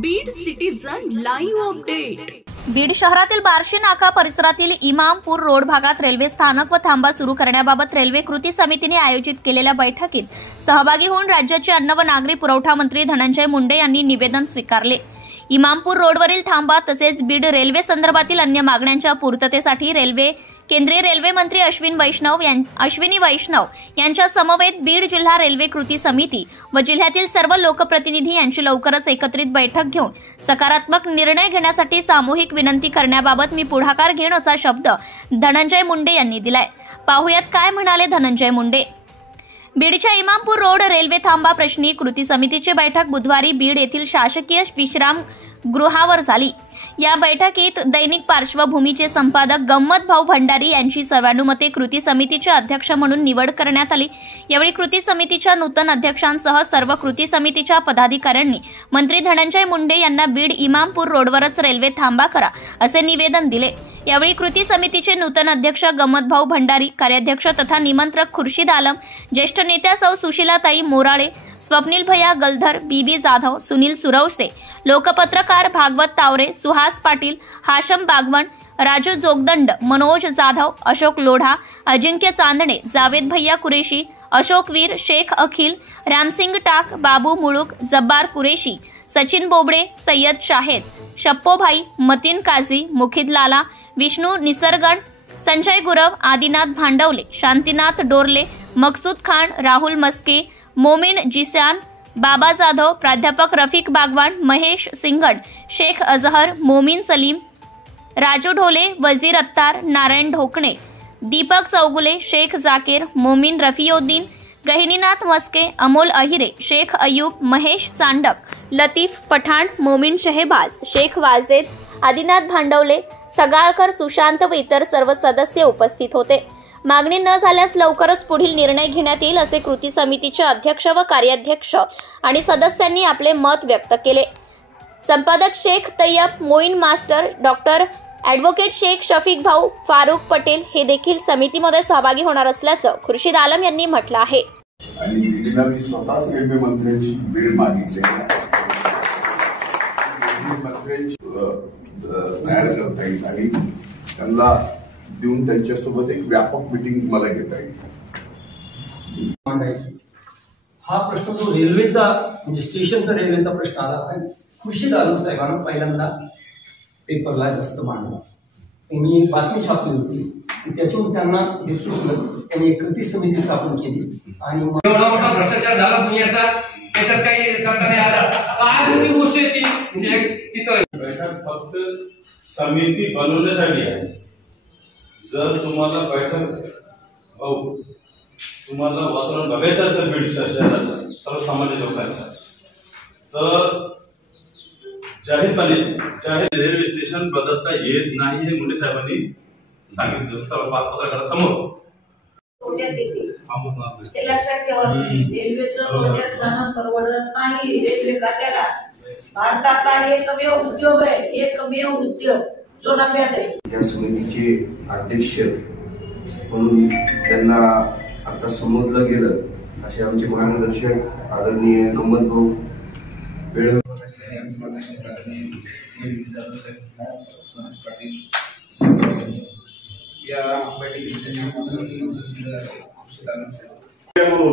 Beed citizen live update. Beed शहरातील बार्शी नाका परिसरातील इमामपूर रोड भागात रेल्वे स्थानक व थांबा सुरू करण्याबाबत रेल्वे कृती समितीने आयोजित केलेल्या बैठकीत सहभागी होऊन राज्याचे अन्न व नागरी पुरवठा मंत्री धनंजय मुंडे यांनी निवेदन स्वीकारले। इमामपूर रोडवरील थांबा तसेच बीड रेल्वे संदर्भातील अन्य मागण्यांच्या पूर्ततेसाठी केंद्रीय रेल्वे मंत्री अश्विनी वैष्णव यांच्या समवेत बीड जिल्हा रेल्वे कृती समिती व जिल्ह्यातील सर्व लोकप्रतिनिधी यांची लवकरच एकत्रित बैठक घेऊन सकारात्मक निर्णय घेण्यासाठी सामूहिक विनंती करण्याबाबत मी पुढाकार घेईन असा शब्द धनंजय मुंडे यांनी दिलाय। पाहुयात काय म्हणाले धनंजय मुंडे। बीडच्या इमामपूर रोड रेल्वे थांबा प्रश्नी कृती समितीची बैठक बुधवारी बीड येथील शासकीय विश्राम गृहावर झाली। या बैठकीत दैनिक पार्श्वभूमीचे संपादक गम्मत भाऊ भंडारी यांची सर्वानुमते कृती समितीचे अध्यक्ष म्हणून निवड करण्यात आली। यावेळी कृती समितीच्या नूतन अध्यक्षांसह सर्व कृती समितीच्या पदाधिकाऱ्यांनी मंत्री धनंजय मुंडे यांना बीड इमामपूर रोडवरच रेल्वे थांबा करा असे निवेदन दिले। यावेळी कृती समितीचे नूतन अध्यक्ष गम्मत भाऊ भंडारी, कार्याध्यक्ष तथा निमंत्रक खुर्शीद आलम, ज्येष्ठ नेत्या सौ सुशीलाताई मोराळे, स्वप्नील भैया गलधर, बीबी जाधव, सुनील सुरवसे, लोकपत्रकार भागवत तावरे, सुहास पाटील, हाशम बागवन, राजू जोगदंड, मनोज जाधव, अशोक लोढा, अजिंक्य चांदणे, जावेद भैया कुरेशी, अशोक वीर, शेख अखिल, रामसिंग टाक, बाबू मुळुक, जब्बार कुरेशी, सचिन बोबडे, सय्यद शाहेद, शप्पोभाई, मतीन काझी, मुखिद लाला, विष्णू निसर्गण, संजय गुरव, आदिनाथ भांडवले, शांतीनाथ डोरले, मकसूद खान, राहुल मस्के, मोमिन जिसान, बाबा जाधव, प्राध्यापक रफिक बागवान, महेश सिंगड, शेख अजहर, मोमीन सलीम, राजू ढोले, वजीर अत्तार, नारायण ढोकणे, दीपक चौगुले, शेख जाकीर, मोमीन रफियोद्दीन, गहिनीनाथ मस्के, अमोल अहिरे, शेख अयूब, महेश चांडक, लतीफ पठाण, मोमीन शहेबाज, शेख वाजेद, आदिनाथ भांडवले, सगाळकर, सुशांत व इतर सर्व सदस्य उपस्थित होते। मागणी न झाल्यास लवकरच पुढील निर्णय घेण्यात येईल असे कृती समितीचे अध्यक्ष व कार्याध्यक्ष आणि सदस्यांनी आपले मत व्यक्त केले। संपादक Shaikh Tayyab Moin master, doctor advocate Shaikh Shafiq भाऊ, फारुख पटेल हे देखील समितीमध्ये सहभागी होणार असल्याचं खुर्शीद आलम यांनी म्हटलं आहे। आणि दिल्लीला मी स्वतःच रेल्वे मंत्र्यांची वेळ मागितली, मंत्र्यांची तयार करता येईल आणि त्यांना देऊन त्यांच्यासोबत एक व्यापक मीटिंग मला घेता येईल। हा प्रश्न जो रेल्वेचा म्हणजे स्टेशनचा रेल्वेचा प्रश्न आला आहे, खुर्शीद आलम साहेबांना पहिल्यांदा पेपरला जास्त मांडला। त्यांनी एक बातमी छापली होती, त्याच्यावर त्यांना हे सुचलं, त्यांनी एक कृती समिती स्थापन केली आणि एवढा मोठा भ्रष्टाचार झाला दुनियाचा, त्याच्यात काही करता नाही आला। काय मोठी गोष्ट आहे ती, म्हणजे तिथं बैठक फक्त समिती बनवण्यासाठी आहे। जर तुम्हाला बैठक तुम्हाला वातावरण बघायचं असेल बीड शहराचं सर्वसामान्य लोकांचं, तर जाहीर रेल्वे स्टेशन बदलता येत नाही हे मुंडे साहेबांनी सांगितलं सर्व पत्रकारांसमोर। ते लक्षात ठेवा, रेल्वेचं बजेट जाणं परवडत नाही रेल्वे खात्याला। भारतातला एकमेव उद्योग आहे, एकमेव उद्योग जो नफ्यात आहे। या समितीचे अध्यक्ष म्हणून त्यांना आता समजलं गेलं असे आमचे मार्गदर्शक आदरणीय गम्मत भाऊ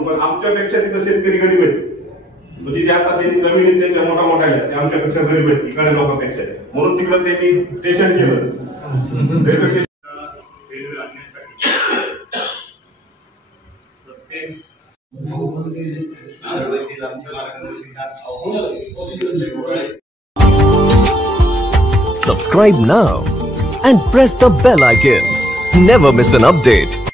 पण आमच्यापेक्षा तिथं शेतकरी गरीब आहेत, म्हणजे जे आता त्यांनी जमिनी त्यांच्या मोठ्या मोठ्या आहेत, आमच्यापेक्षा गरीब आहेत इकडे लोकांपेक्षा, म्हणून तिकडे त्यांनी स्टेशन केलं। रेल्वे आणण्यासाठी प्रत्येक Subscribe now and press the bell icon. Never miss an update.